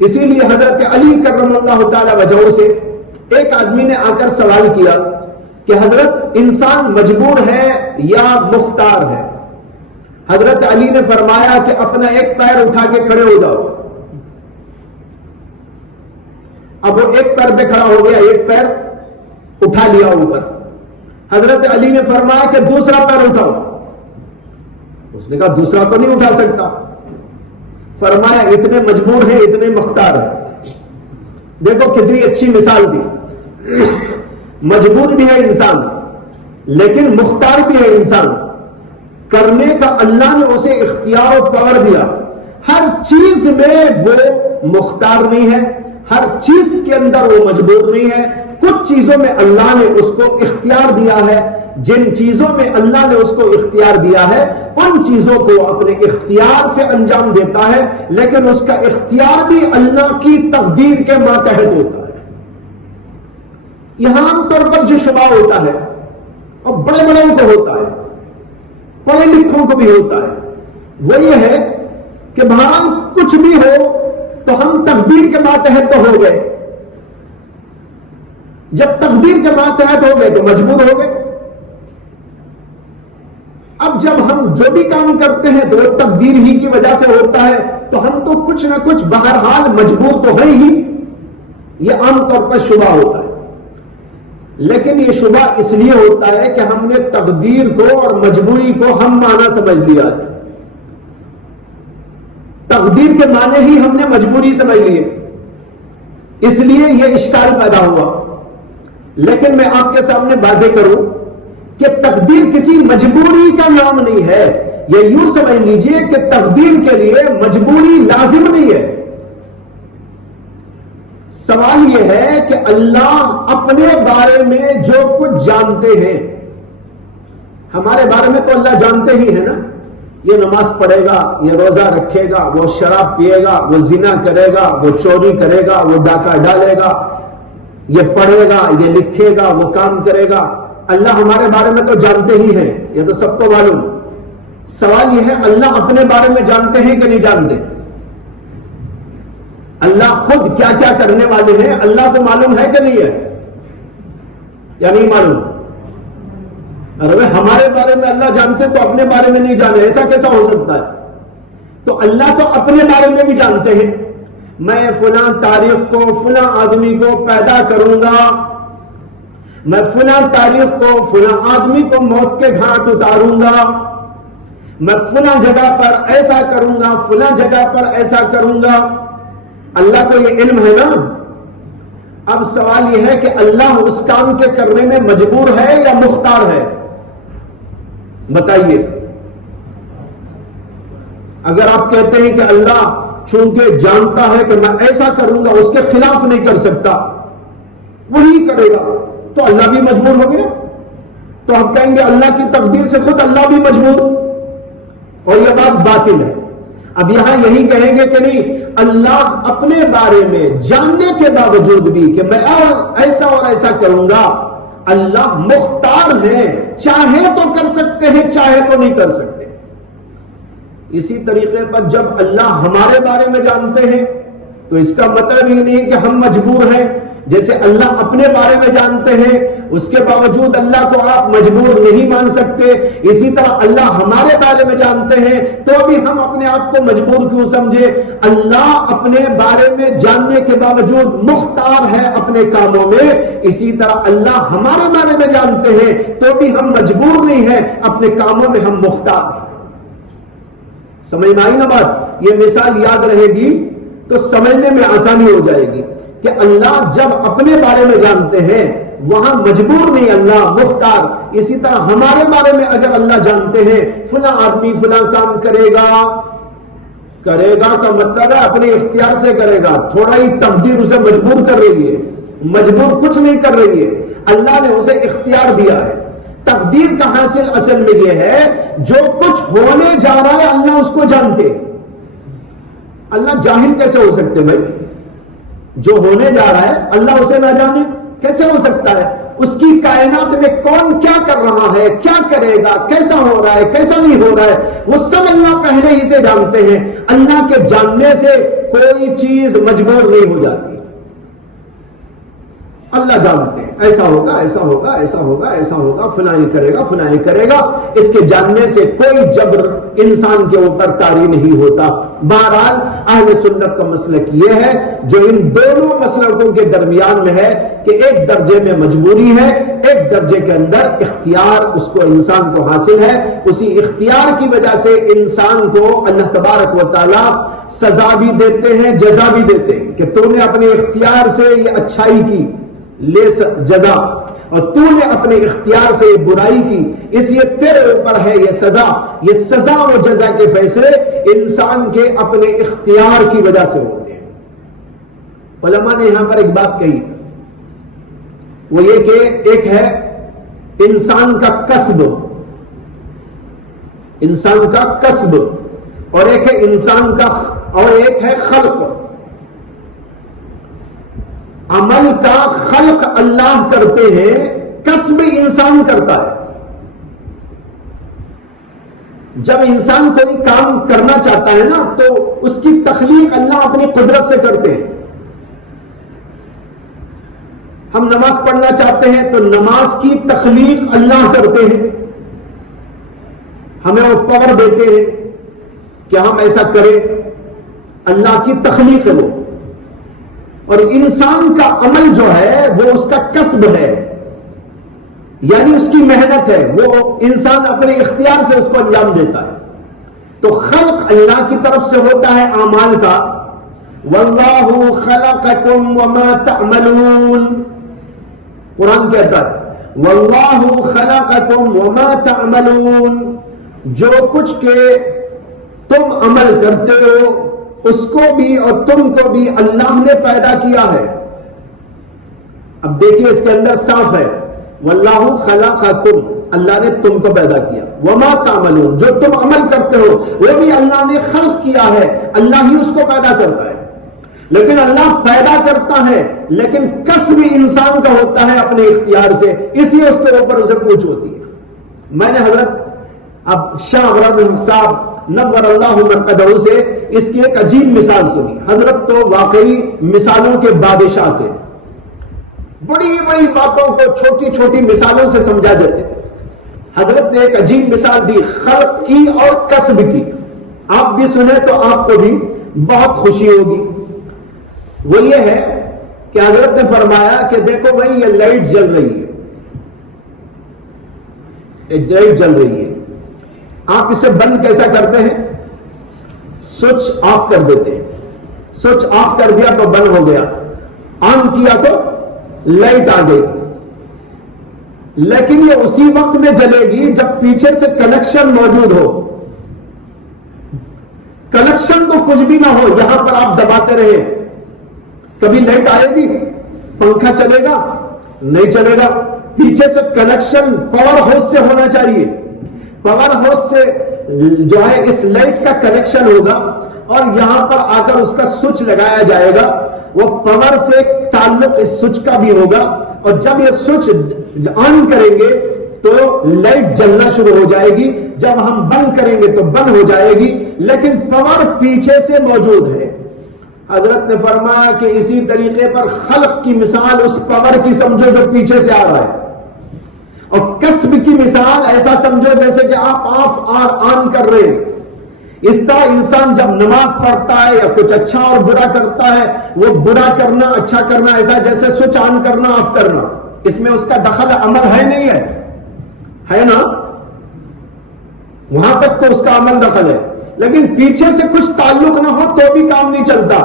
اسی لیے حضرت علی کرم اللہ تعالی وجہہ سے ایک آدمی نے آ کر سوال کیا کہ حضرت انسان مجبور ہے یا مختار ہے؟ حضرت علی نے فرمایا کہ اپنا ایک پیر اٹھا کے کھڑے ہو جاؤ. اب وہ ایک پیر پہ کھڑا ہو گیا، ایک پیر اٹھا لیا اوپر. حضرت علی نے فرمایا کہ دوسرا پیر اٹھاؤ. اس نے کہا دوسرا تو نہیں اٹھا سکتا. فرمایا اتنے مجبور ہیں، اتنے مختار ہیں. دیکھو کتنی اچھی مثال دی. مجبور بھی ہے انسان لیکن مختار بھی ہے انسان. کرنے کا اللہ نے اسے اختیار و پاور دیا. ہر چیز میں وہ مختار نہیں ہے، ہر چیز کے اندر وہ مجبور نہیں ہے. کچھ چیزوں میں اللہ نے اس کو اختیار دیا ہے. جن چیزوں میں اللہ نے اس کو اختیار دیا ہے ان چیزوں کو اپنے اختیار سے انجام دیتا ہے، لیکن اس کا اختیار بھی اللہ کی تقدیر کے ماتحت ہوتا ہے. یہاں عام طور پر جو شبہ ہوتا ہے اور بڑے بڑوں کو ہوتا ہے، پڑھے لکھوں کو بھی ہوتا ہے، وہ یہ ہے کہ بہرحال کچھ بھی ہو تو ہم تقدیر کے ماتحت تو ہو گئے. جب تقدیر کے ماتحت ہو گئے تو مجبور ہو گئے. اب جب ہم جو بھی کام کرتے ہیں تو وہ تقدیر ہی کی وجہ سے ہوتا ہے، تو ہم تو کچھ نہ کچھ بہرحال مجبور تو ہیں ہی. یہ عام طور پر شبہ ہوتا ہے. لیکن یہ شبہ اس لیے ہوتا ہے کہ ہم نے تقدیر کو اور مجبوری کو ہم معنی سمجھ لیا ہے. تقدیر کے معنی ہی ہم نے مجبوری سمجھ لیے، اس لیے یہ اشکال پیدا ہوا. لیکن میں آپ کے سامنے واضح کروں کہ تقدیر کسی مجبوری کا نام نہیں ہے. یہ یوں سمجھ لیجئے کہ تقدیر کے لیے مجبوری لازم نہیں ہے. سوال یہ ہے کہ اللہ اپنے بارے میں جو کچھ جانتے ہیں، ہمارے بارے میں تو اللہ جانتے ہی ہے نا. یہ نماز پڑھے گا، یہ روزہ رکھے گا، وہ شراب پیے گا، وہ زنا کرے گا، وہ چوری کرے گا، وہ ڈاکہ ڈالے گا، یہ پڑھے گا، یہ لکھے گا، وہ کام کرے گا. اللہ ہمارے بارے میں تو جانتے ہی ہیں، یہ تو سب کو معلوم. سوال یہ ہے اللہ اپنے بارے میں جانتے ہیں کہ نہیں جانتے؟ اللہ خود کیا کیا کرنے والے ہیں اللہ کو معلوم ہے کہ نہیں ہے یا نہیں معلوم؟ ارے ہمارے بارے میں اللہ جانتے تو اپنے بارے میں نہیں جانے، ایسا کیسا ہو سکتا ہے؟ تو اللہ تو اپنے بارے میں بھی جانتے ہیں. میں فلاں تاریخ کو فلاں آدمی کو پیدا کروں گا، میں فلاں تاریخ کو فلاں آدمی کو موت کے گھاٹ اتاروں گا، میں فلاں جگہ پر ایسا کروں گا، فلاں جگہ پر ایسا کروں گا. اللہ کو یہ علم ہے نا. اب سوال یہ ہے کہ اللہ اس کام کے کرنے میں مجبور ہے یا مختار ہے؟ بتائیے. اگر آپ کہتے ہیں کہ اللہ چونکہ جانتا ہے کہ میں ایسا کروں گا، اس کے خلاف نہیں کر سکتا، وہی کرے گا، تو اللہ بھی مجبور ہو گیا. تو آپ کہیں گے اللہ کی تقدیر سے خود اللہ بھی مجبور، اور یہ بات باطل ہے. اب یہاں یہی کہیں گے کہ نہیں، اللہ اپنے بارے میں جاننے کے باوجود بھی کہ میں ایسا اور ایسا کروں گا، اللہ مختار ہے، چاہے تو کر سکتے ہیں، چاہے تو نہیں کر سکتے. اسی طریقے پر جب اللہ ہمارے بارے میں جانتے ہیں تو اس کا مطلب یہ نہیں کہ ہم مجبور ہیں. جیسے اللہ اپنے بارے میں جانتے ہیں، اس کے باوجود اللہ کو آپ مجبور نہیں مان سکتے، اسی طرح اللہ ہمارے بارے میں جانتے ہیں تو بھی ہم اپنے آپ کو مجبور کیوں سمجھے؟ اللہ اپنے بارے میں جاننے کے باوجود مختار ہے اپنے کاموں میں، اسی طرح اللہ ہمارے بارے میں جانتے ہیں تو بھی ہم مجبور نہیں ہیں، اپنے کاموں میں ہم مختار ہیں. سمجھ میں آئی نا بات؟ یہ مثال یاد رہے گی تو سمجھنے میں آسانی ہو جائے گی کہ اللہ جب اپنے بارے میں جانتے ہیں وہاں مجبور نہیں، اللہ مختار. اسی طرح ہمارے بارے میں اگر اللہ جانتے ہیں فلاں آدمی فلاں کام کرے گا کا مطلب ہے اپنے اختیار سے کرے گا، تھوڑا ہی تقدیر اسے مجبور کر رہی ہے. مجبور کچھ نہیں کر رہی ہے، اللہ نے اسے اختیار دیا ہے. تقدیر کا حاصل اصل میں یہ ہے جو کچھ ہونے جا رہا ہے اللہ اس کو جانتے. اللہ جاہل کیسے ہو سکتے بھائی؟ جو ہونے جا رہا ہے اللہ اسے نہ جانے کیسے ہو سکتا ہے؟ اس کی کائنات میں کون کیا کر رہا ہے، کیا کرے گا، کیسا ہو رہا ہے، کیسا نہیں ہو رہا ہے، وہ سب اللہ پہلے ہی سے جانتے ہیں۔ اللہ کے جاننے سے کوئی چیز مجبور نہیں ہو جاتی، اللہ جانتے ہیں ایسا ہوگا، ایسا ہوگا، ایسا ہوگا، ایسا ہوگا، فلاں کرے گا، فلاں کرے گا۔ اس کے جاننے سے کوئی جبر انسان کے اوپر طاری نہیں ہوتا۔ بہرحال اہل سنت کا مسلک یہ ہے جو ان دونوں مسلکوں کے درمیان میں ہے کہ ایک درجے میں مجبوری ہے، ایک درجے کے اندر اختیار اس کو انسان کو حاصل ہے۔ اسی اختیار کی وجہ سے انسان کو اللہ تبارک و تعالی سزا بھی دیتے ہیں، جزا بھی دیتے ہیں کہ تو نے اپنے اختیار سے یہ اچھائی کی، لے جزا، اور تو نے اپنے اختیار سے یہ برائی کی، اس لیے تیرے اوپر ہے یہ سزا۔ یہ سزا و جزا کے فیصلے انسان کے اپنے اختیار کی وجہ سے ہوتے ہیں۔ علماء نے یہاں پر ایک بات کہی، وہ یہ کہ ایک ہے انسان کا کسب، انسان کا کسب، اور ایک ہے انسان کا، اور ایک ہے خلق۔ عمل کا خلق اللہ کرتے ہیں، کسب انسان کرتا ہے۔ جب انسان کوئی کام کرنا چاہتا ہے نا تو اس کی تخلیق اللہ اپنی قدرت سے کرتے ہیں۔ ہم نماز پڑھنا چاہتے ہیں تو نماز کی تخلیق اللہ کرتے ہیں، ہمیں وہ پاور دیتے ہیں کہ ہم ایسا کریں، اللہ کی تخلیق ہے وہ۔ اور انسان کا عمل جو ہے وہ اس کا کسب ہے، یعنی اس کی محنت ہے، وہ انسان اپنے اختیار سے اس کو انجام دیتا ہے۔ تو خلق اللہ کی طرف سے ہوتا ہے اعمال کا، واللہ خلقکم وما تعملون، قرآن کہتا ہے واللہ خلقکم وما تعملون، جو کچھ کہ تم عمل کرتے ہو اس کو بھی اور تم کو بھی اللہ نے پیدا کیا ہے۔ اب دیکھیے اس کے اندر صاف ہے واللہ خلقکم، اللہ نے تم کو پیدا کیا، وما تعملون، جو تم عمل کرتے ہو وہ بھی اللہ نے خلق کیا ہے، اللہ ہی اس کو پیدا کرتا ہے۔ لیکن اللہ پیدا کرتا ہے لیکن کسب انسان کا ہوتا ہے اپنے اختیار سے، اس لیے اس کے اوپر اسے پوچھ ہوتی ہے۔ میں نے حضرت اب شاہ غرض صاحب نور اللہ مرقدہ سے اس کی ایک عجیب مثال سنی۔ حضرت تو واقعی مثالوں کے بادشاہ تھے، بڑی بڑی باتوں کو چھوٹی چھوٹی مثالوں سے سمجھا دیتے۔ حضرت نے ایک عجیب مثال دی خلق کی اور کسب کی، آپ بھی سنیں تو آپ کو بھی بہت خوشی ہوگی۔ وہ یہ ہے کہ حضرت نے فرمایا کہ دیکھو بھائی یہ لائٹ جل رہی ہے، ایک لائٹ جل رہی ہے، آپ اسے بند کیسا کرتے ہیں؟ سوئچ آف کر دیتے ہیں، سوئچ آف کر دیا تو بند ہو گیا، آن کیا تو لائٹ آ گئی۔ لیکن یہ اسی وقت میں جلے گی جب پیچھے سے کنیکشن موجود ہو۔ کنیکشن تو کچھ بھی نہ ہو، یہاں پر آپ دباتے رہے، کبھی لائٹ آئے گی؟ پنکھا چلے گا؟ نہیں چلے گا۔ پیچھے سے کنیکشن پاور ہاؤس سے ہونا چاہیے، پاور ہاؤس سے جو ہے اس لائٹ کا کنیکشن ہوگا اور یہاں پر آ کر اس کا سوئچ لگایا جائے گا، وہ پاور سے تعلق اس سوئچ کا بھی ہوگا، اور جب یہ سوئچ آن کریں گے تو لائٹ جلنا شروع ہو جائے گی، جب ہم بند کریں گے تو بند ہو جائے گی، لیکن پاور پیچھے سے موجود ہے۔ حضرت نے فرمایا کہ اسی طریقے پر خلق کی مثال اس پاور کی سمجھو جو پیچھے سے آ رہا ہے، اور کسب کی مثال ایسا سمجھو جیسے کہ آپ آف اور آن کر رہے ہیں۔ اس طرح انسان جب نماز پڑھتا ہے یا کچھ اچھا اور برا کرتا ہے، وہ برا کرنا اچھا کرنا ایسا جیسے سوئچ آن کرنا آف کرنا، اس میں اس کا دخل عمل ہے نہیں ہے نا؟ وہاں تک تو اس کا عمل دخل ہے، لیکن پیچھے سے کچھ تعلق نہ ہو تو بھی کام نہیں چلتا۔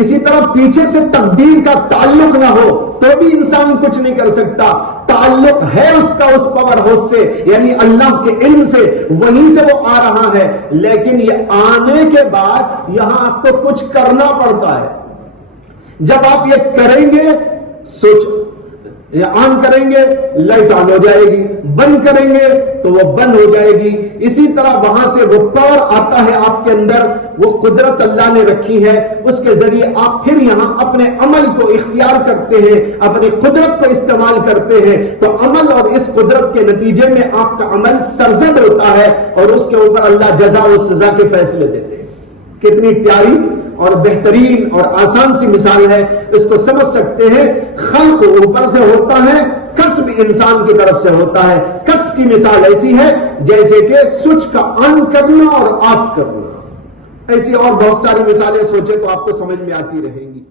اسی طرح پیچھے سے تقدیر کا تعلق نہ ہو تو بھی انسان کچھ نہیں کر سکتا۔ تعلق ہے اس کا اس پاور ہاؤس سے، یعنی اللہ کے علم سے، وہیں سے وہ آ رہا ہے، لیکن یہ آنے کے بعد یہاں آپ کو کچھ کرنا پڑتا ہے۔ جب آپ یہ کریں گے، سوچ یا آن کریں گے لائٹ آن ہو جائے گی، بند کریں گے تو وہ بند ہو جائے گی۔ اسی طرح وہاں سے وہ پاور آتا ہے آپ کے اندر، وہ قدرت اللہ نے رکھی ہے، اس کے ذریعے آپ پھر یہاں اپنے عمل کو اختیار کرتے ہیں، اپنی قدرت کو استعمال کرتے ہیں، تو عمل اور اس قدرت کے نتیجے میں آپ کا عمل سرزد ہوتا ہے اور اس کے اوپر اللہ جزا و سزا کے فیصلے دیتے ہیں۔ کتنی پیاری اور بہترین اور آسان سی مثال ہے، اس کو سمجھ سکتے ہیں۔ خلق اوپر سے ہوتا ہے، کسب انسان کی طرف سے ہوتا ہے۔ کسب کی مثال ایسی ہے جیسے کہ سوئچ کا آن کرنا اور آف کرنا، ایسی اور بہت ساری مثالیں سوچیں تو آپ کو سمجھ میں آتی رہیں گی۔